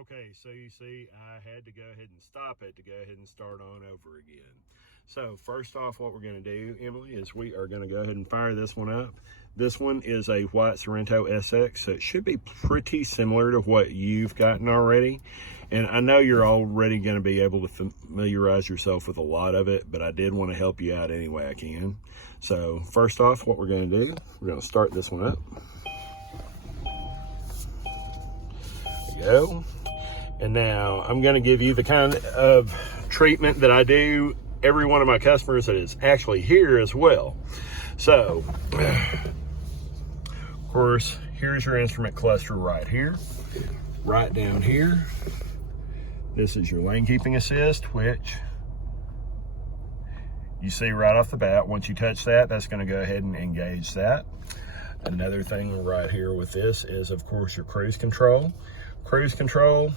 Okay, so you see, I had to go ahead and stop it to go ahead and start on over again. So first off, what we're going to do, Emily, is we are going to go ahead and fire this one up. This one is a white Sorrento SX, so it should be pretty similar to what you've gotten already. And I know you're already going to be able to familiarize yourself with a lot of it, but I did want to help you out any way I can. So first off, what we're going to do, we're going to start this one up. There you go. And now I'm going to give you the kind of treatment that I do every one of my customers that is actually here as well. So, of course, here's your instrument cluster right here. Right down here, this is your lane keeping assist, which you see right off the bat. Once you touch that, that's going to go ahead and engage that. Another thing right here with this is, of course, your cruise control. Cruise control,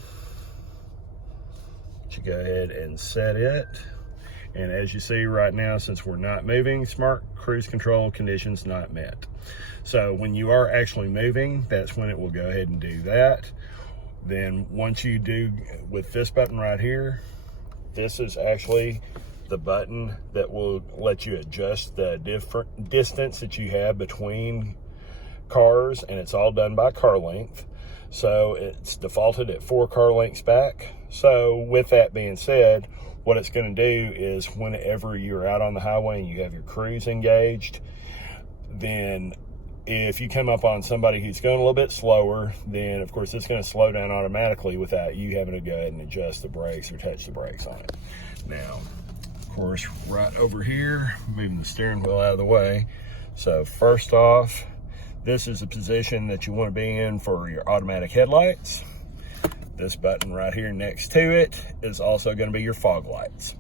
you go ahead and set it. And as you see right now, since we're not moving, smart cruise control conditions not met. So when you are actually moving, that's when it will go ahead and do that. Then once you do with this button right here, this is actually the button that will let you adjust the different distance that you have between cars, and it's all done by car length. So it's defaulted at 4 car lengths back. So with that being said, what it's going to do is whenever you're out on the highway and you have your cruise engaged, then if you come up on somebody who's going a little bit slower, then of course it's going to slow down automatically without you having to go ahead and adjust the brakes or touch the brakes on it. Now, of course, right over here, moving the steering wheel out of the way. So first off, this is a position that you want to be in for your automatic headlights. This button right here next to it is also going to be your fog lights.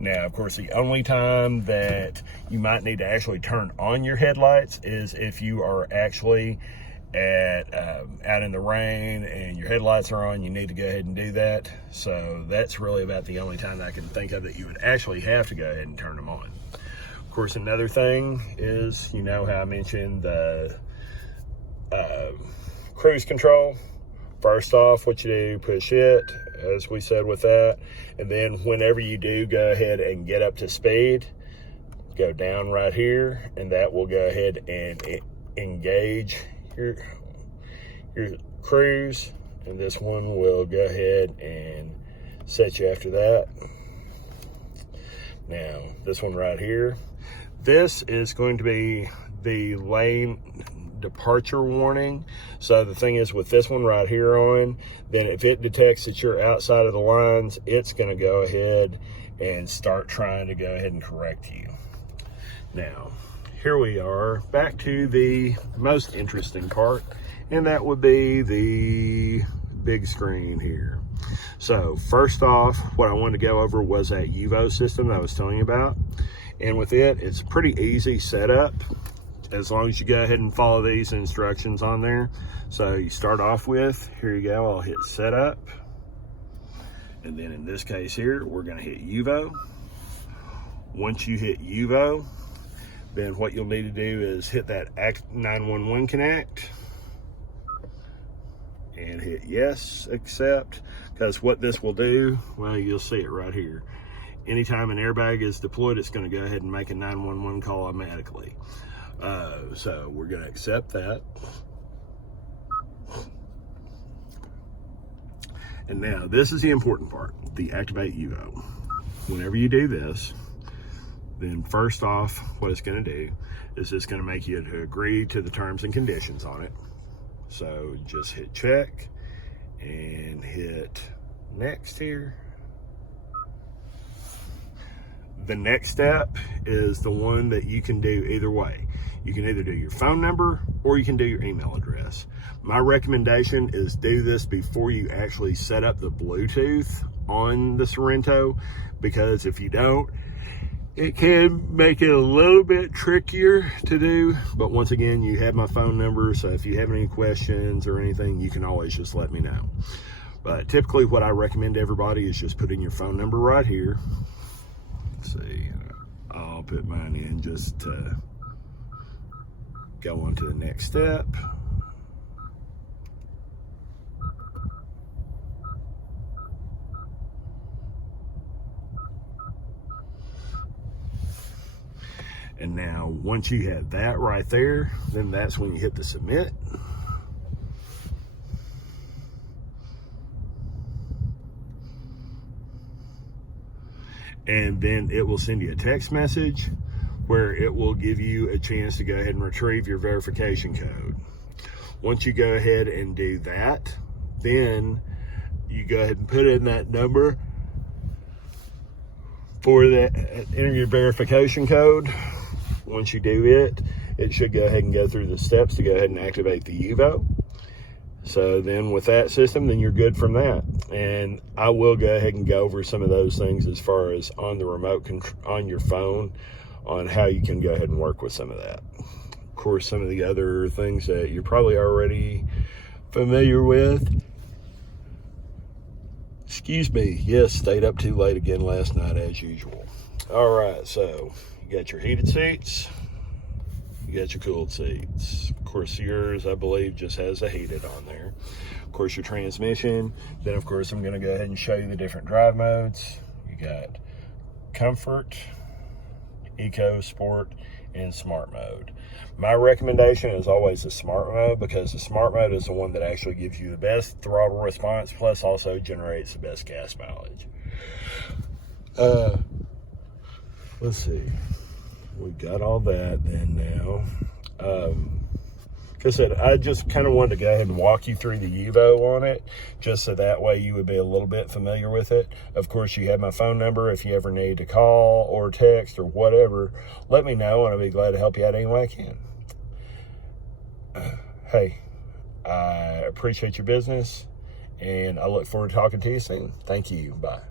Now, of course, the only time that you might need to actually turn on your headlights is if you are actually out in the rain and your headlights are on. You need to go ahead and do that. So that's really about the only time I can think of that you would actually have to go ahead and turn them on. Of course, another thing is, you know how I mentioned the cruise control. First off, what you do, push it, as we said with that, and then whenever you do go ahead and get up to speed, go down right here, and that will go ahead and engage your cruise, and this one will go ahead and set you after that. Now, this one right here, this is going to be the lane departure warning. So the thing is, with this one right here on, then if it detects that you're outside of the lines, it's going to go ahead and start trying to go ahead and correct you. Now, here we are back to the most interesting part, and that would be the big screen here. So first off, what I wanted to go over was that UVO system that I was telling you about. And with it, it's pretty easy setup, as long as you go ahead and follow these instructions on there. So you start off with, here you go, I'll hit setup. And then in this case here, we're gonna hit UVO. Once you hit UVO, then what you'll need to do is hit that 911 connect and hit yes, accept, because what this will do, well, you'll see it right here. Anytime an airbag is deployed, it's gonna go ahead and make a 911 call automatically. So we're going to accept that. And now this is the important part, the activate UVO. Whenever you do this, then first off, what it's going to do is it's going to make you to agree to the terms and conditions on it. So just hit check and hit next here. The next step is the one that you can do either way. You can either do your phone number or you can do your email address. My recommendation is do this before you actually set up the Bluetooth on the Sorrento, because if you don't, it can make it a little bit trickier to do. But once again, you have my phone number, so if you have any questions or anything, you can always just let me know. But typically what I recommend to everybody is just put in your phone number right here. Let's see, I'll put mine in just to go on to the next step. And now once you have that right there, then that's when you hit the submit. And then it will send you a text message where it will give you a chance to go ahead and retrieve your verification code. Once you go ahead and do that, then you go ahead and put in that number for that, enter your verification code. Once you do it, it should go ahead and go through the steps to go ahead and activate the UVO. So then with that system, then you're good from that. And I will go ahead and go over some of those things as far as on the remote on your phone, on how you can go ahead and work with some of that. Of course, some of the other things that you're probably already familiar with. Excuse me, yes, stayed up too late again last night as usual. All right, so you got your heated seats, you got your cooled seats. Of course, yours, I believe, just has a heated on there. Of course, your transmission. Then, of course, I'm gonna go ahead and show you the different drive modes. You got comfort, eco, sport, and smart mode. My recommendation is always the smart mode, because the smart mode is the one that actually gives you the best throttle response, plus also generates the best gas mileage. Let's see. We got all that then now. Like I said, I just kind of wanted to go ahead and walk you through the UVO on it, just so that way you would be a little bit familiar with it. Of course, you have my phone number. If you ever need to call or text or whatever, let me know, and I'll be glad to help you out any way I can. Hey, I appreciate your business, and I look forward to talking to you soon. Thank you. Bye.